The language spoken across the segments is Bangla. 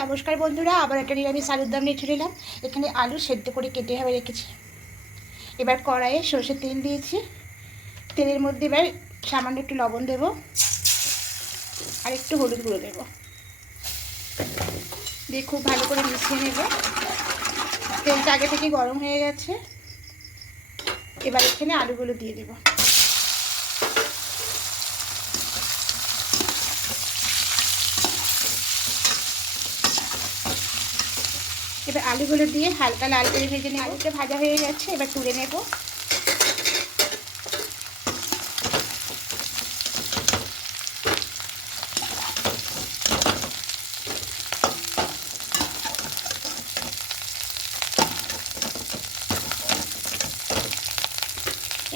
নমস্কার বন্ধুরা, আবার একটা নিরামিষ আলুর দম নিয়ে চলে এলাম। এখানে আলু সেদ্ধ করে কেটে হবে রেখেছি। এবার কড়াইয়ে সর্ষের তেল দিয়েছি। তেলের মধ্যে এবার সামান্য একটু লবণ দেব আর একটু হলুদ গুঁড়ো দেব। দিয়ে খুব ভালো করে মিশিয়ে নেব। তেলটা আগে থেকে গরম হয়ে গেছে। এবার এখানে আলুগুলো দিয়ে দেবো। এবার আলুগুলো দিয়ে হালকা লাল করে ভেজে নিয়ে আলুটা ভাজা হয়ে যাচ্ছে এবার তুলে নেব।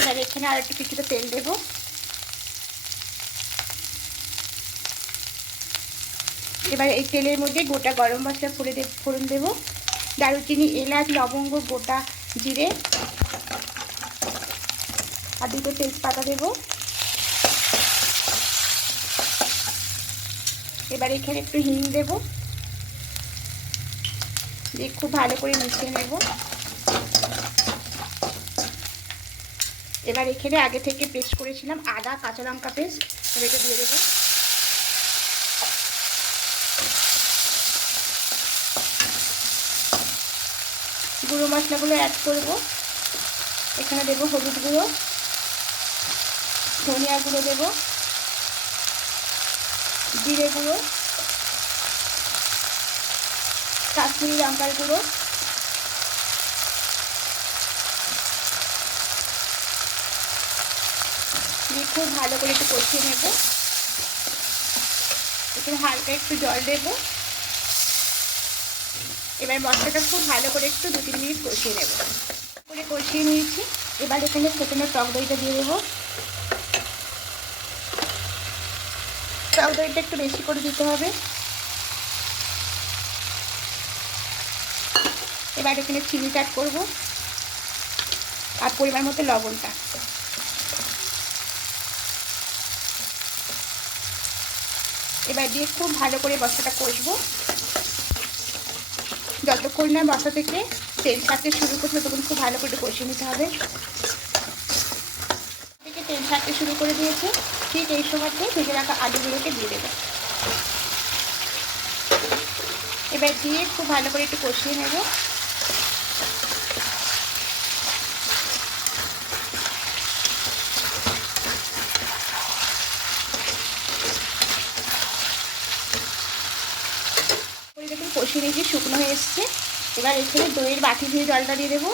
এবার এখানে আর একটু কিছুটা তেল দেবো। এবার এই তেলের মধ্যে গোটা গরম মশলা দে ফোড়ন দেবো। দারুচিনি, এলাচ, লবঙ্গ, গোটা জিরে আর দুটো তেজপাতা দেব। এবার এখানে একটু হিং দেব। দিয়ে খুব ভালো করে মিশিয়ে নেব। এবার এখানে আগে থেকে পেস্ট করেছিলাম আদা, কাঁচা লঙ্কা পেস্ট এটা দিয়ে দেবো। গুঁড়ো মশলাগুলো অ্যাড করব। এখানে দেবো হলুদ গুঁড়ো, ধনিয়া গুঁড়ো দেবো, জিরে গুঁড়ো, কাশ্মীরি লঙ্কার গুঁড়ো খুব ভালো করে একটু কষিয়ে নেব। এখানে হালকা একটু জল দেবো। এবার মশলাটা খুব ভালো করে একটু দু তিন মিনিট কষিয়ে নেব। করে কষিয়ে নিয়েছি। এবার এখানে ফোটানো টক দইটা দিয়ে দেবো। টক দইটা একটু বেশি করে দিতে হবে। এবার এখানে চিনি কাট করব আর পরিমাণ মতো লবণটা। এবার দিয়ে খুব ভালো করে মশলাটা কষবো। যতক্ষণ না বাসা থেকে তেল ছাড়তে শুরু করছে, ততক্ষণ খুব ভালো করে কষে নিতে হবে। থেকে তেল ছাড়তে শুরু করে দিয়েছে। ঠিক এই সময়তে ভেজে রাখা আলুগুলোকে দিয়ে দেবে। এবার দিয়ে খুব ভালো করে একটু কষিয়ে নেব। কষিয়ে নিয়েছি, শুকনো হয়ে এসছে। এবার এখানে দইয়ের বাটি ধুয়ে জলটা দিয়ে দেবো।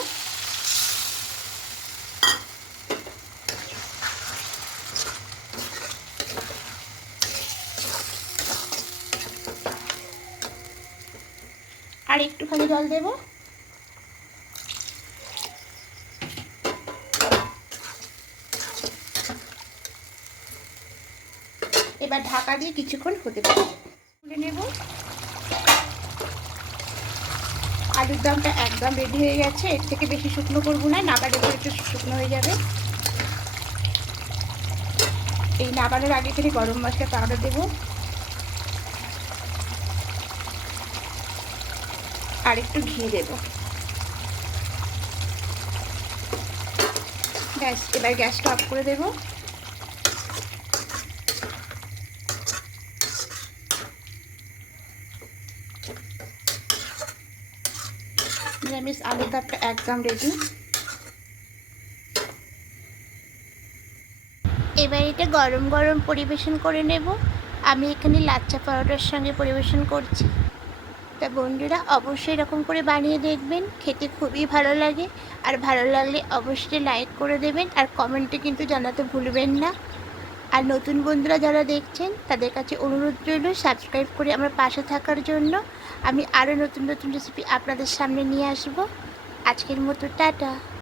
আর একটুখানি জল দেবো। এবার ঢাকা দিয়ে কিছুক্ষণ হতে পারে তুলে নেব। আলুর দমটা একদম রেডি হয়ে গেছে। এর থেকে বেশি শুকনো করব না নাবারের পর একটু শুকনো হয়ে যাবে। এই নাবানোর আগে থেকে গরম মশলা পাউডার দেবো। আর একটু ঘি দেব। ব্যাস, এবার গ্যাসটা অফ করে দেবো। নিরামিষ আলু তাপটা একদম রেডি। এবার এটা গরম গরম পরিবেশন করে নেব। আমি এখানে লাচ্চা পরোটার সঙ্গে পরিবেশন করছি। তা বন্ধুরা অবশ্যই এরকম করে বানিয়ে দেখবেন, খেতে খুবই ভালো লাগে। আর ভালো লাগলে অবশ্যই লাইক করে দেবেন, আর কমেন্টে কিন্তু জানাতে ভুলবেন না। আর নতুন বন্ধুরা যারা দেখছেন, তাদের কাছে অনুরোধ রইল সাবস্ক্রাইব করে আমার পাশে থাকার জন্য। আমি আরও নতুন নতুন রেসিপি আপনাদের সামনে নিয়ে আসব। আজকের মতো টাটা।